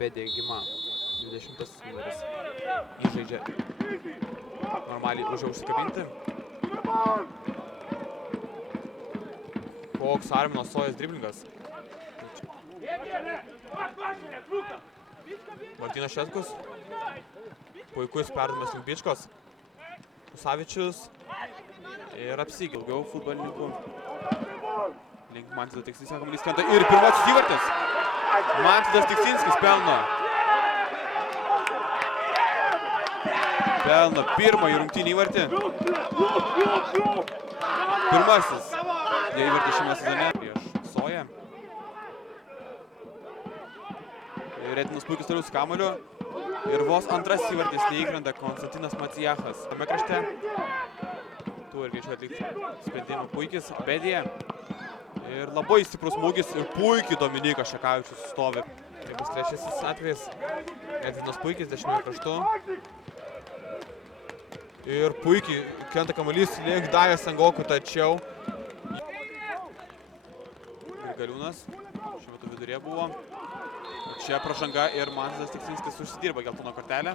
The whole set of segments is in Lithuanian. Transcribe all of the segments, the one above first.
Bedė Gima, 20 numeris. Įžaidžia normaliai užsikabinti. Koks Armino Sojos driblingas. Martynas Šetkus. Puikus perdavimas link Bičkos. Savičius. Ir apsigė daugiau futbolininkų. Link Manvydas Tiksinskis kamuolys krenta. Ir pirmasis įvartis. Manvydas Tiksinskis pelno. Pelno pirmąjį rungtynį įvartį. Pirmasis įvartis šiame sezone prieš Soją. Retinas puikius toliau su kamuoliu. Ir vos antrasis įvartis neįkrenta Konstantinas Macijachas. Tame krašte. Tu ir greičiau atlikti sprendimą puikis. Bedė. Ir labai stiprus smūgis. Ir puikiai Dominikas Šekavičius stovi. Tai bus trečiasis atvejis. Edvinas puikis, dešiniojo kraštu. Ir puikiai krenta kamuolys link Davės Sangokų, tačiau Grigaliūnas šiuo metu vidurėje buvo. Čia pražanga ir Manvydas Tiksinskis užsidirba geltoną kortelę.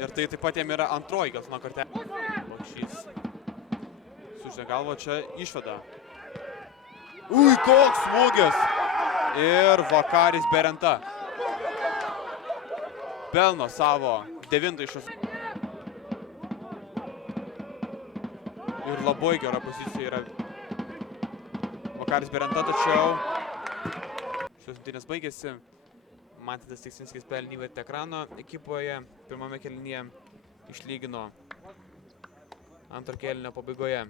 Ir tai taip pat jam yra antroji geltona kortelė. Lokšys sužia galvo, čia išveda. Ui, koks smūgis! Ir Vakaris Berenta pelno savo 9 iš šios. Ir labai gera pozicija yra Vakaris Berenta, tačiau šios rungtynės baigėsi. Manvydas Tiksinskis pelnė įvartį ekrano ekipoje. Pirmame kėlinyje išlygino antro kėlinio pabaigoje.